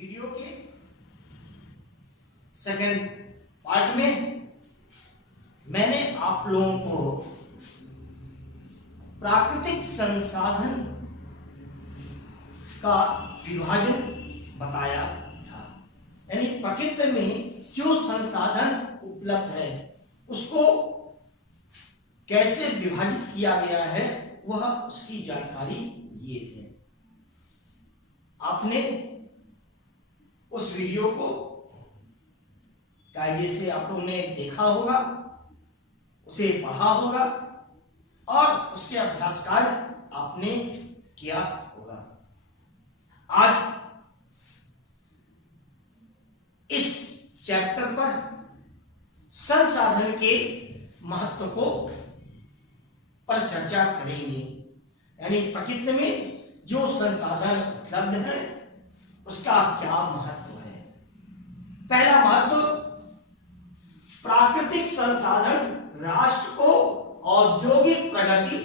Video के second part में मैंने आप लोगों को प्राकृतिक संसाधन का विभाजन बताया था। यानी प्रकृति में जो संसाधन उपलब्ध है उसको कैसे विभाजित किया गया है वह उसकी जानकारी ये थे। आपने उस वीडियो को कायदे से आप लोगों ने देखा होगा, उसे पढ़ा होगा और उसके अभ्यास कार्य आपने किया होगा। आज इस चैप्टर पर संसाधन के महत्व को पर चर्चा करेंगे। यानी प्रकृति में जो संसाधन उपलब्ध है उसका क्या महत्व है। पहला महत्व, प्राकृतिक संसाधन राष्ट्र को औद्योगिक प्रगति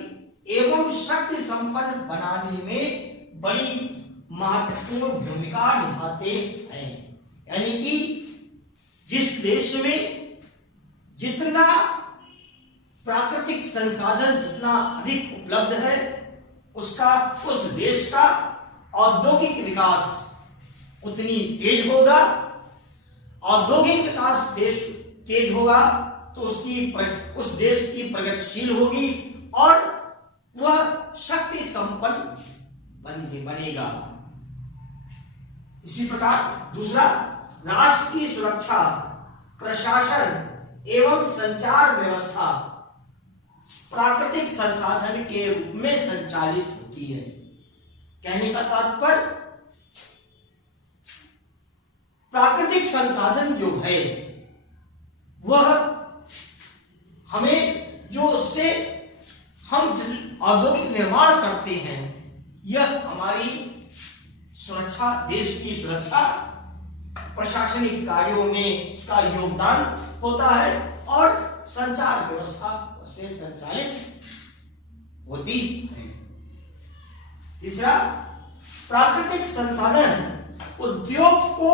एवं शक्ति संपन्न बनाने में बड़ी महत्वपूर्ण भूमिका निभाते हैं। यानी कि जिस देश में जितना प्राकृतिक संसाधन जितना अधिक उपलब्ध है उस देश का औद्योगिक विकास उतनी तेज होगा। औद्योगिक विकास देश तेज होगा तो उस देश की प्रगतिशील होगी और वह शक्ति संपन्न बनेगा। इसी प्रकार दूसरा, राष्ट्र की सुरक्षा, प्रशासन एवं संचार व्यवस्था प्राकृतिक संसाधन के रूप में संचालित होती है। कहने का तात्पर्य, प्राकृतिक संसाधन जो है वह हमें जो उससे हम औद्योगिक निर्माण करते हैं यह हमारी सुरक्षा, देश की सुरक्षा, प्रशासनिक कार्यों में उसका योगदान होता है और संचार व्यवस्था से संचालित होती है। तीसरा, प्राकृतिक संसाधन उद्योग को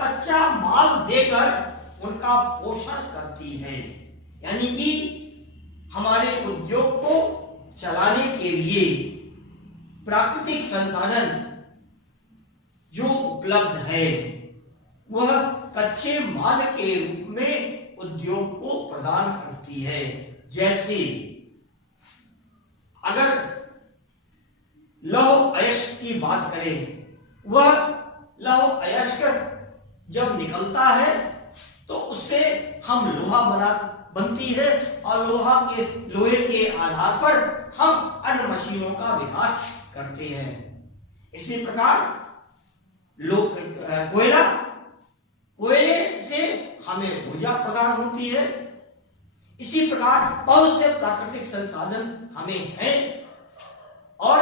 कच्चा माल देकर उनका पोषण करती है। यानी कि हमारे उद्योग को चलाने के लिए प्राकृतिक संसाधन जो उपलब्ध है वह कच्चे माल के रूप में उद्योग को प्रदान करती है। जैसे अगर लौह अयस्क की बात करें, वह लौह अयस्क जब निकलता है तो उससे हम लोहा बनती है और लोहे के आधार पर हम अन्य मशीनों का विकास करते हैं। इसी प्रकार कोयले से हमें ऊर्जा प्रदान होती है। इसी प्रकार बहुत से प्राकृतिक संसाधन हमें हैं और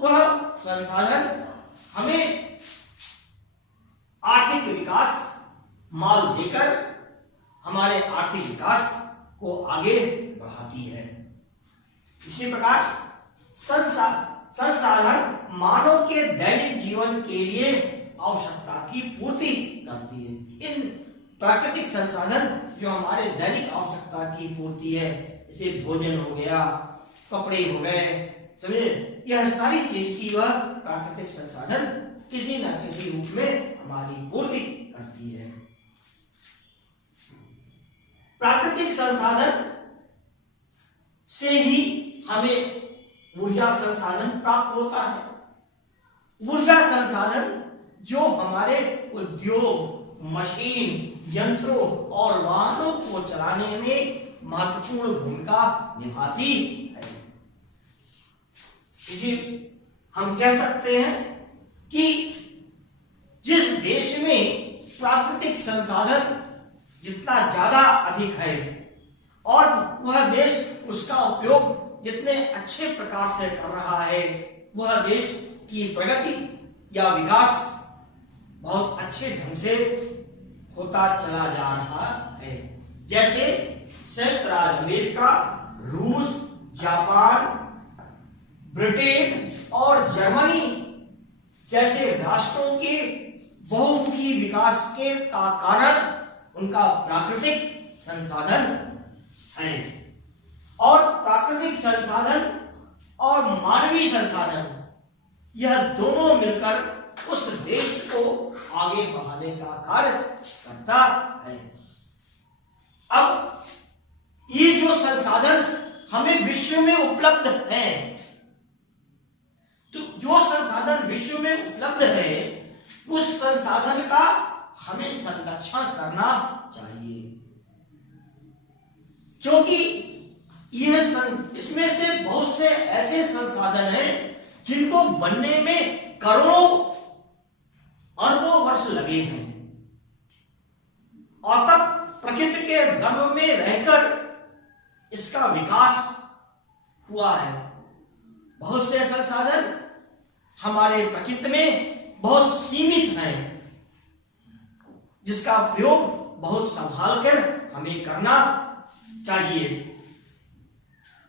वह संसाधन हमें आर्थिक विकास माल देकर हमारे आर्थिक विकास को आगे बढ़ाती है। इसी प्रकार संसाधन मानव के दैनिक जीवन के लिए आवश्यकता की पूर्ति करती है। इन प्राकृतिक संसाधन जो हमारे दैनिक आवश्यकता की पूर्ति है, जैसे भोजन हो गया, कपड़े हो गए, समझे, यह सारी चीज की वह प्राकृतिक संसाधन किसी न किसी रूप में हमारी पूर्ति करती है। प्राकृतिक संसाधन से ही हमें ऊर्जा संसाधन प्राप्त होता है। ऊर्जा संसाधन जो हमारे उद्योग, मशीन, यंत्रों और वाहनों को चलाने में महत्वपूर्ण भूमिका निभाती है। इसी हम कह सकते हैं कि जिस देश में प्राकृतिक संसाधन जितना ज्यादा अधिक है और वह देश उसका उपयोग जितने अच्छे प्रकार से कर रहा है, वह देश की प्रगति या विकास बहुत अच्छे ढंग से होता चला जा रहा है। जैसे संयुक्त राज्य अमेरिका, रूस, जापान, ब्रिटेन और जर्मनी जैसे राष्ट्रों के बहुमुखी विकास के का कारण उनका प्राकृतिक संसाधन है। और प्राकृतिक संसाधन और मानवीय संसाधन, यह दोनों मिलकर उस देश को आगे बढ़ाने का कार्य करता है। अब ये जो संसाधन हमें विश्व में उपलब्ध हैं, तो जो संसाधन विश्व में उपलब्ध है उस संसाधन का हमें संरक्षण करना चाहिए, क्योंकि इसमें से बहुत से ऐसे संसाधन हैं जिनको बनने में करोड़ों अरबों वर्ष लगे हैं, और तब प्रकृति के गर्भ में रहकर इसका विकास हुआ है। बहुत से संसाधन हमारे प्रकृति में बहुत सीमित हैं, जिसका प्रयोग बहुत संभाल कर हमें करना चाहिए,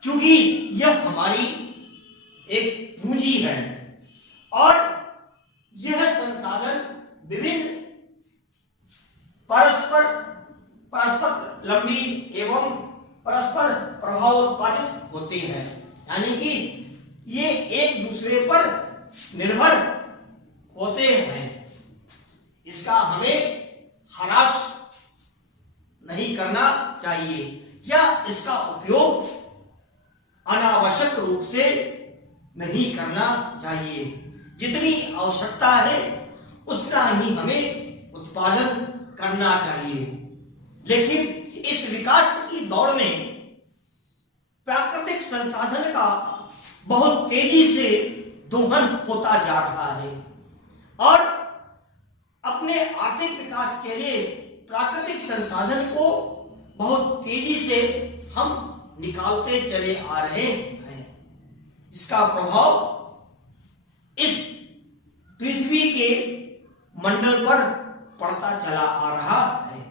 क्योंकि यह हमारी एक पूंजी है और यह संसाधन विभिन्न परस्पर लंबी एवं परस्पर प्रभाव उत्पादित होते हैं, यानी कि ये एक दूसरे पर निर्भर होते हैं। इसका हमें ह्रास नहीं करना चाहिए या इसका उपयोग अनावश्यक रूप से नहीं करना चाहिए। जितनी आवश्यकता है उतना ही हमें उत्पादन करना चाहिए। लेकिन इस विकास की दौड़ में प्राकृतिक संसाधन का बहुत तेजी से दोहन होता जा रहा है और अपने आर्थिक विकास के लिए प्राकृतिक संसाधन को बहुत तेजी से हम निकालते चले आ रहे हैं, जिसका प्रभाव इस पृथ्वी के मंडल पर पड़ता चला आ रहा है।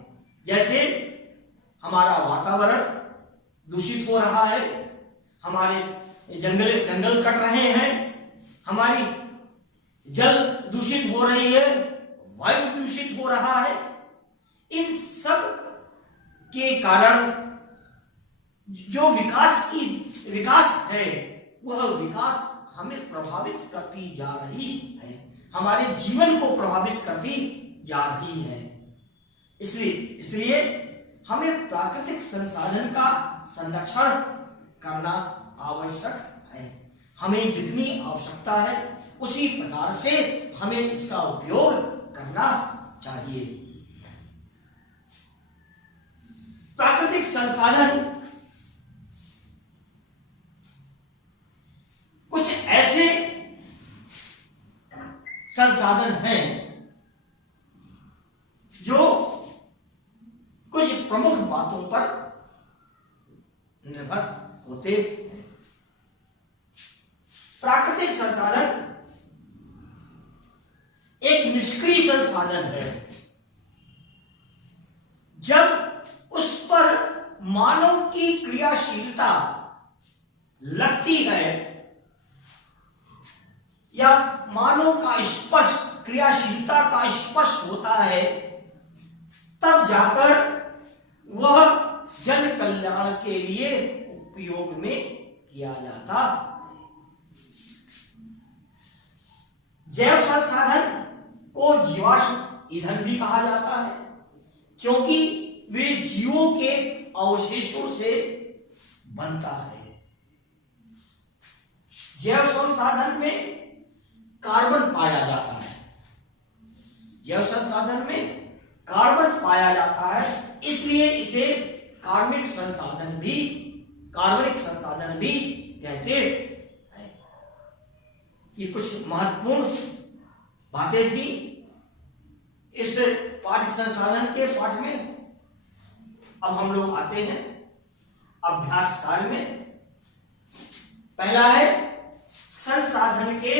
जैसे हमारा वातावरण दूषित हो रहा है, हमारे जंगल कट रहे हैं, हमारी जल दूषित हो रही है, वायु दूषित हो रहा है। इन सब के कारण जो विकास है वह विकास हमें प्रभावित करती जा रही है, हमारे जीवन को प्रभावित करती जा रही है। इसलिए हमें प्राकृतिक संसाधन का संरक्षण करना आवश्यक है। हमें जितनी आवश्यकता है उसी प्रकार से हमें इसका उपयोग करना चाहिए। प्राकृतिक संसाधन कुछ ऐसे संसाधन हैं जो कुछ प्रमुख बातों पर निर्भर होते हैं। प्राकृतिक संसाधन एक निष्क्रिय संसाधन है। जब उस पर मानव की क्रियाशीलता लगती है या मानव का स्पर्श, क्रियाशीलता का स्पर्श होता है, तब जाकर वह जन कल्याण के लिए उपयोग में किया जाता है। जैव संसाधन को जीवाश्म ईंधन भी कहा जाता है, क्योंकि वे जीवों के अवशेषों से बनता है। जैव संसाधन में कार्बन पाया जाता है, जैव संसाधन में कार्बन पाया जाता है, इसलिए इसे कार्बनिक संसाधन भी कहते हैं। ये कुछ महत्वपूर्ण बातें थी इस पाठ्य संसाधन के पाठ में। अब हम लोग आते हैं अभ्यास कार्य में। पहला है संसाधन के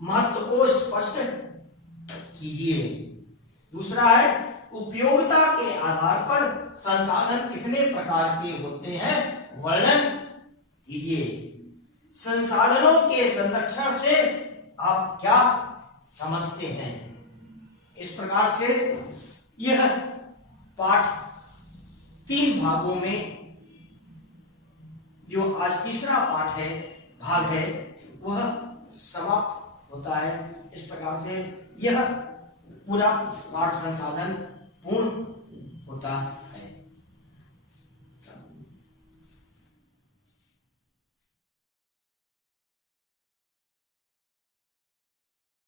महत्व को स्पष्ट कीजिए। दूसरा है उपयोगिता के आधार पर संसाधन कितने प्रकार के होते हैं वर्णन कीजिए। संसाधनों के संरक्षण से आप क्या समझते हैं। इस प्रकार से यह पाठ 3 भागों में, जो आज तीसरा पाठ है, भाग है, वह समाप्त होता है। इस प्रकार से यह पूरा पाठ संसाधन पूर्ण होता है।